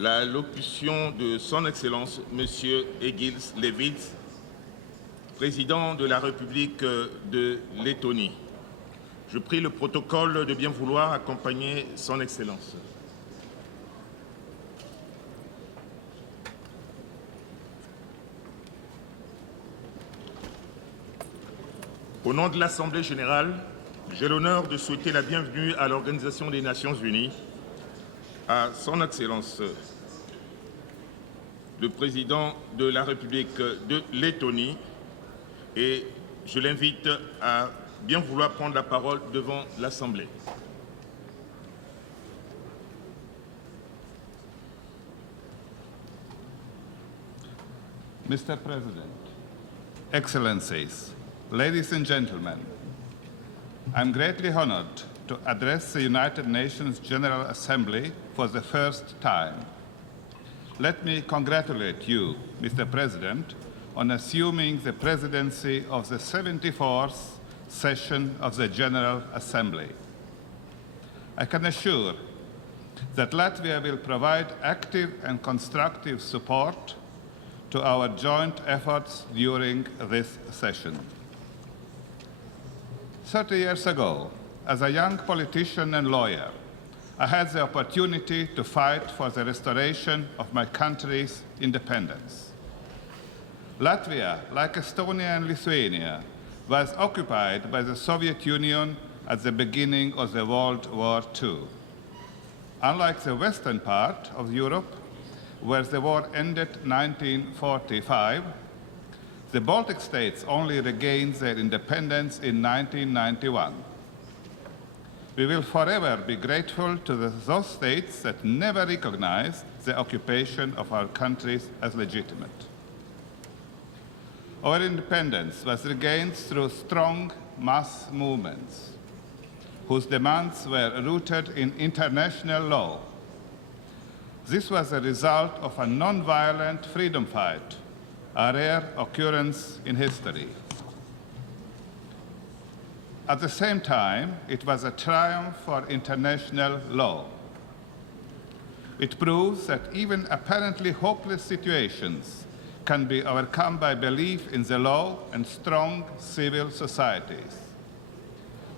l'allocution de Son Excellence M. Egila Levita, président de la République de Lettonie. Je prie le protocole de bien vouloir accompagner Son Excellence. Au nom de l'Assemblée générale, j'ai l'honneur de souhaiter la bienvenue à l'Organisation des Nations Unies, à Son Excellence, le président de la République de Lettonie, et je l'invite à bien vouloir prendre la parole devant l'Assemblée. Mr. President, Excellencies, ladies and gentlemen, I'm greatly honored to address the United Nations General Assembly for the first time. Let me congratulate you, Mr. President, on assuming the presidency of the 74th session of the General Assembly. I can assure that Latvia will provide active and constructive support to our joint efforts during this session. 30 years ago, as a young politician and lawyer, I had the opportunity to fight for the restoration of my country's independence. Latvia, like Estonia and Lithuania, was occupied by the Soviet Union at the beginning of the World War II. Unlike the western part of Europe, where the war ended in 1945, the Baltic states only regained their independence in 1991. We will forever be grateful to those states that never recognized the occupation of our countries as legitimate. Our independence was regained through strong mass movements, whose demands were rooted in international law. This was a result of a non-violent freedom fight, a rare occurrence in history. At the same time, it was a triumph for international law. It proves that even apparently hopeless situations can be overcome by belief in the law and strong civil societies.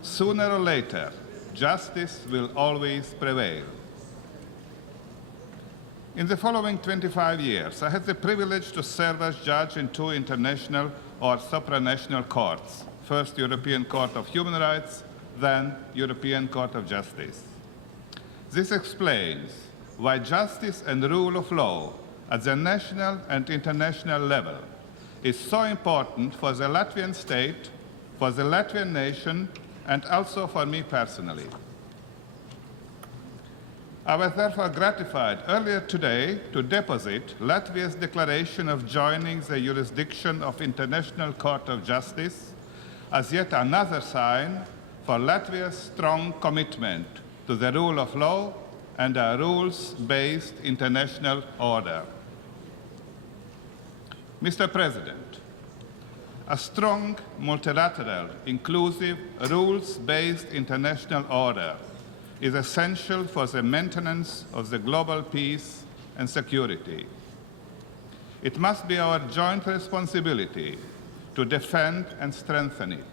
Sooner or later, justice will always prevail. In the following 25 years, I had the privilege to serve as judge in 2 international or supranational courts, first European Court of Human Rights, then European Court of Justice. This explains why justice and rule of law at the national and international level is so important for the Latvian state, for the Latvian nation, and also for me personally. I was therefore gratified earlier today to deposit Latvia's declaration of joining the jurisdiction of International Court of Justice as yet another sign for Latvia's strong commitment to the rule of law and a rules-based international order. Mr. President, a strong, multilateral, inclusive, rules-based international order is essential for the maintenance of the global peace and security. It must be our joint responsibility to defend and strengthen it.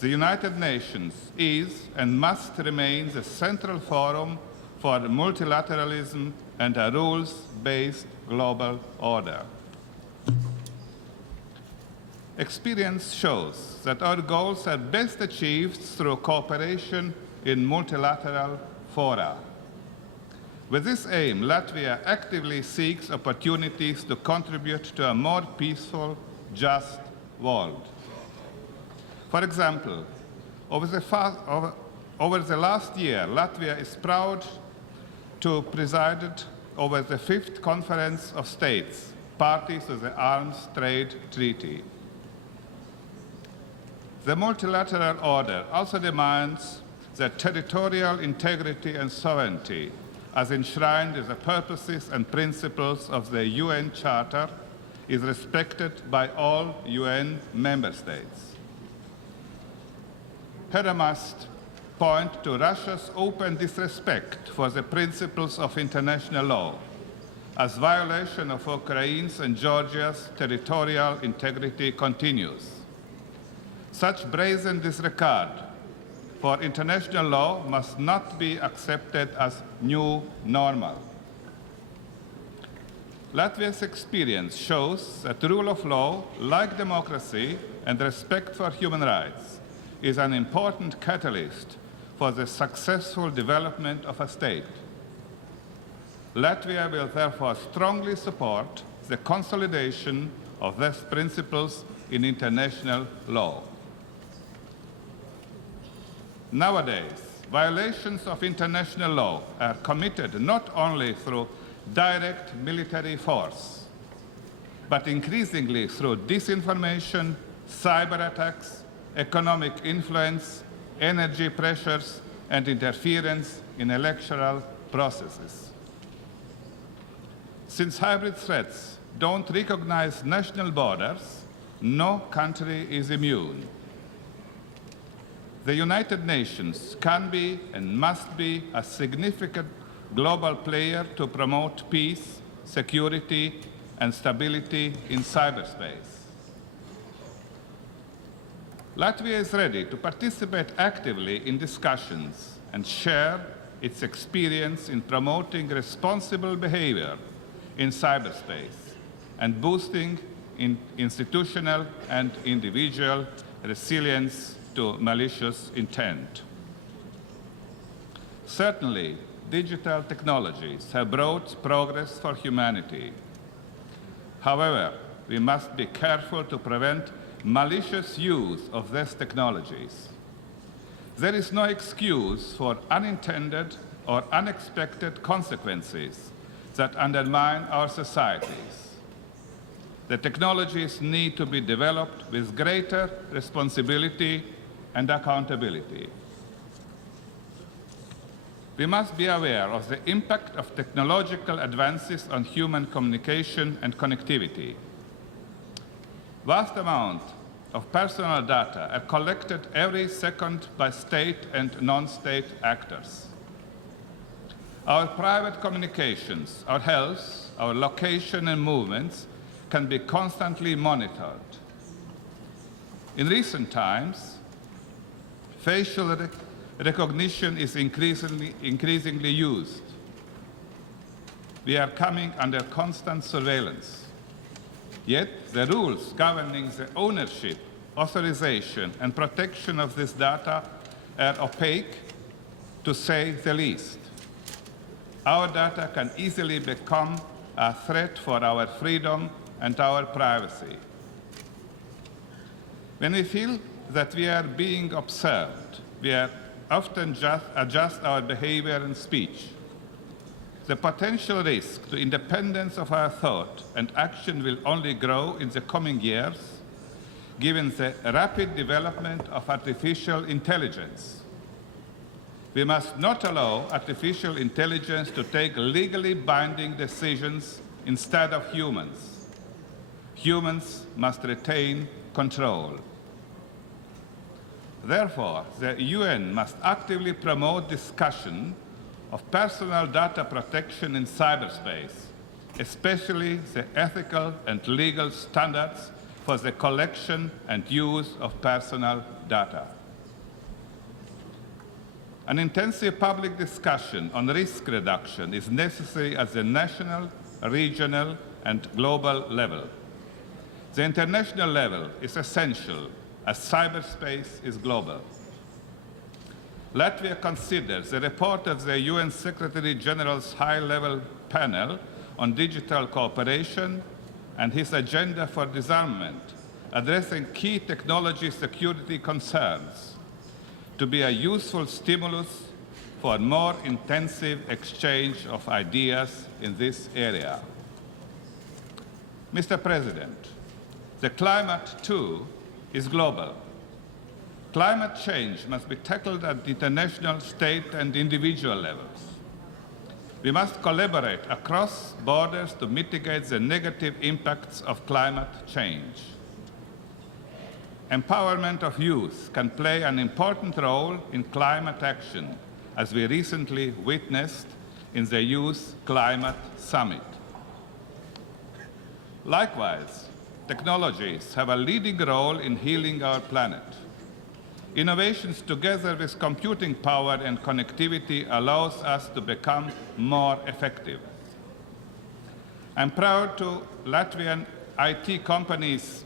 The United Nations is and must remain the central forum for multilateralism and a rules-based global order. Experience shows that our goals are best achieved through cooperation in multilateral fora. With this aim, Latvia actively seeks opportunities to contribute to a more peaceful, just world. For example, over the last year, Latvia is proud to preside over the 5th Conference of States, parties to the Arms Trade Treaty. The multilateral order also demands that territorial integrity and sovereignty, as enshrined in the purposes and principles of the UN Charter, is respected by all UN member states. Here I must point to Russia's open disrespect for the principles of international law as violation of Ukraine's and Georgia's territorial integrity continues. Such brazen disregard for international law must not be accepted as new normal. Latvia's experience shows that the rule of law, like democracy and respect for human rights, is an important catalyst for the successful development of a state. Latvia will therefore strongly support the consolidation of these principles in international law. Nowadays, violations of international law are committed not only through direct military force, but increasingly through disinformation, cyber attacks, economic influence, energy pressures, and interference in electoral processes. Since hybrid threats don't recognize national borders, no country is immune. The United Nations can be and must be a significant global player to promote peace, security, and stability in cyberspace. Latvia is ready to participate actively in discussions and share its experience in promoting responsible behavior in cyberspace and boosting institutional and individual resilience to malicious intent. Certainly, digital technologies have brought progress for humanity. However, we must be careful to prevent malicious use of these technologies. There is no excuse for unintended or unexpected consequences that undermine our societies. The technologies need to be developed with greater responsibility and accountability. We must be aware of the impact of technological advances on human communication and connectivity. Vast amounts of personal data are collected every second by state and non-state actors. Our private communications, our health, our location and movements can be constantly monitored. In recent times, facial recognition is increasingly used. We are coming under constant surveillance. Yet the rules governing the ownership, authorization, and protection of this data are opaque, to say the least. Our data can easily become a threat for our freedom and our privacy. When we feel that we are being observed, we are often adjust our behavior and speech. The potential risk to independence of our thought and action will only grow in the coming years, given the rapid development of artificial intelligence. We must not allow artificial intelligence to take legally binding decisions instead of humans. Humans must retain control. Therefore, the UN must actively promote discussion of personal data protection in cyberspace, especially the ethical and legal standards for the collection and use of personal data. An intensive public discussion on risk reduction is necessary at the national, regional, and global level. The international level is essential as cyberspace is global. Latvia considers the report of the UN Secretary General's high-level panel on digital cooperation and his agenda for disarmament, addressing key technology security concerns, to be a useful stimulus for more intensive exchange of ideas in this area. Mr. President, the climate, too, is global. Climate change must be tackled at the international, state, and individual levels. We must collaborate across borders to mitigate the negative impacts of climate change. Empowerment of youth can play an important role in climate action, as we recently witnessed in the Youth Climate Summit. Likewise, technologies have a leading role in healing our planet. Innovations together with computing power and connectivity allows us to become more effective. I'm proud to Latvian IT companies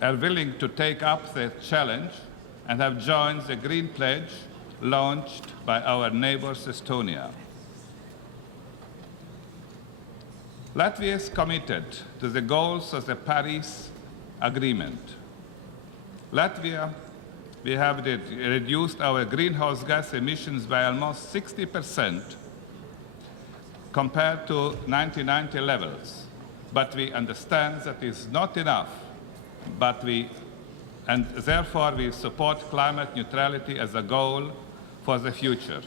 are willing to take up the challenge and have joined the Green Pledge launched by our neighbors Estonia. Latvia is committed to the goals of the Paris Agreement. Latvia, we have reduced our greenhouse gas emissions by almost 60% compared to 1990 levels. But we understand that is not enough, and therefore we support climate neutrality as a goal for the future.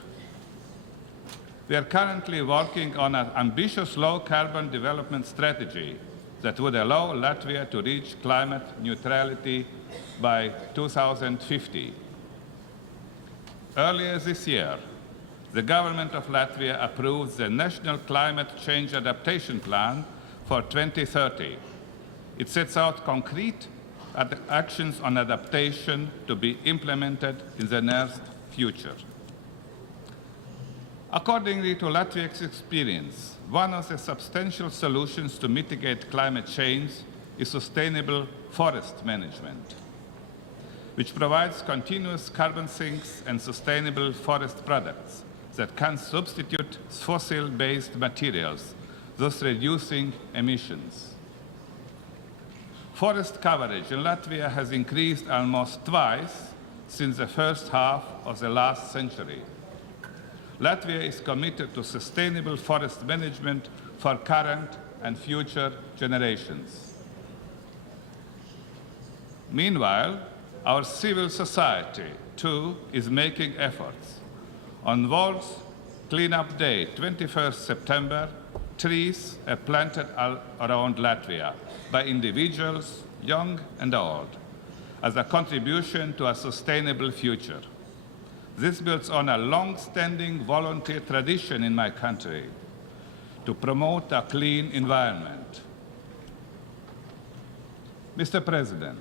We are currently working on an ambitious low-carbon development strategy that would allow Latvia to reach climate neutrality by 2050. Earlier this year, the government of Latvia approved the National Climate Change Adaptation Plan for 2030. It sets out concrete actions on adaptation to be implemented in the near future. According to Latvia's experience, one of the substantial solutions to mitigate climate change is sustainable forest management, which provides continuous carbon sinks and sustainable forest products that can substitute fossil-based materials, thus reducing emissions. Forest coverage in Latvia has increased almost twice since the first half of the last century. Latvia is committed to sustainable forest management for current and future generations. Meanwhile, our civil society, too, is making efforts. On Valsts Cleanup Day, 21st September, trees are planted around Latvia by individuals, young and old, as a contribution to a sustainable future. This builds on a long-standing volunteer tradition in my country to promote a clean environment. Mr. President,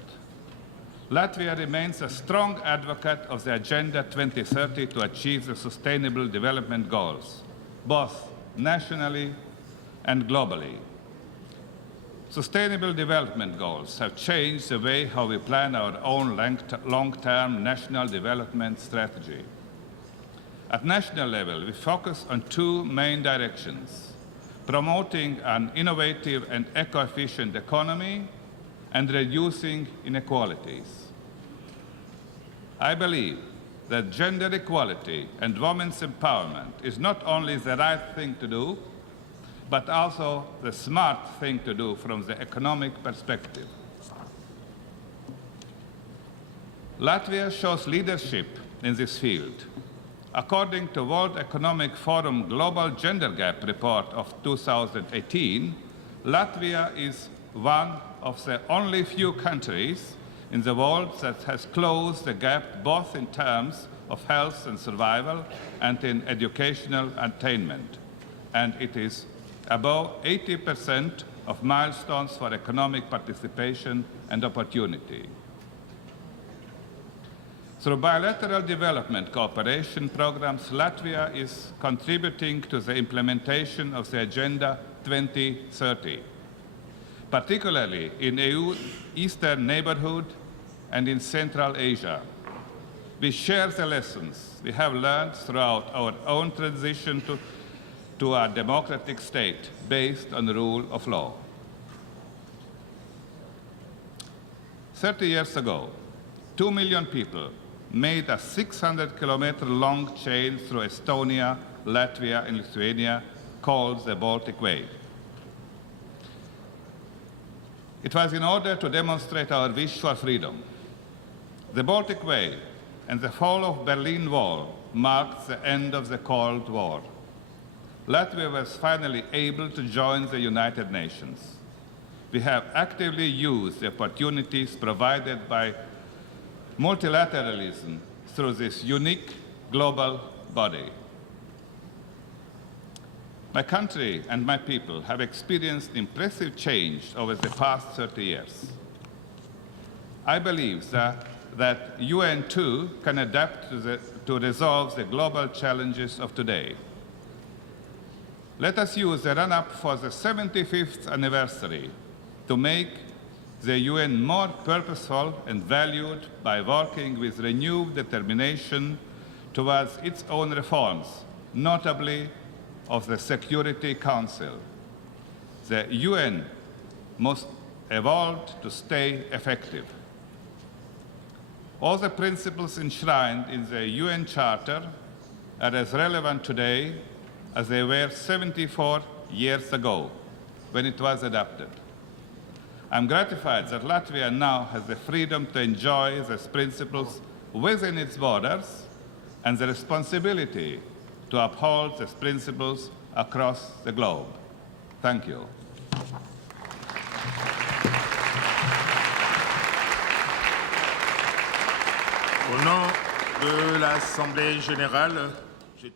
Latvia remains a strong advocate of the Agenda 2030 to achieve the Sustainable Development Goals, both nationally and globally. Sustainable Development Goals have changed the way how we plan our own long-term national development strategy. At national level, we focus on two main directions: promoting an innovative and eco-efficient economy and reducing inequalities. I believe that gender equality and women's empowerment is not only the right thing to do, but also the smart thing to do from the economic perspective. Latvia shows leadership in this field. According to World Economic Forum Global Gender Gap Report of 2018, Latvia is one of the only few countries in the world that has closed the gap both in terms of health and survival and in educational attainment. And it is above 80% of milestones for economic participation and opportunity. Through bilateral development cooperation programs, Latvia is contributing to the implementation of the Agenda 2030, particularly in EU Eastern neighborhood and in Central Asia. We share the lessons we have learned throughout our own transition to a democratic state based on the rule of law. 30 years ago, 2 million people made a 600-kilometer-long chain through Estonia, Latvia, and Lithuania called the Baltic Way. It was in order to demonstrate our wish for freedom. The Baltic Way and the fall of Berlin Wall marked the end of the Cold War. Latvia was finally able to join the United Nations. We have actively used the opportunities provided by multilateralism through this unique global body. My country and my people have experienced impressive change over the past 30 years. I believe that UN too can adapt to resolve the global challenges of today. Let us use the run-up for the 75th anniversary to make the UN more purposeful and valued by working with renewed determination towards its own reforms, notably of the Security Council. The UN must evolve to stay effective. All the principles enshrined in the UN Charter are as relevant today as they were 74 years ago when it was adopted. I'm gratified that Latvia now has the freedom to enjoy these principles within its borders and the responsibility to uphold these principles across the globe. Thank you. Au nom de l'Assemblée générale, je tiens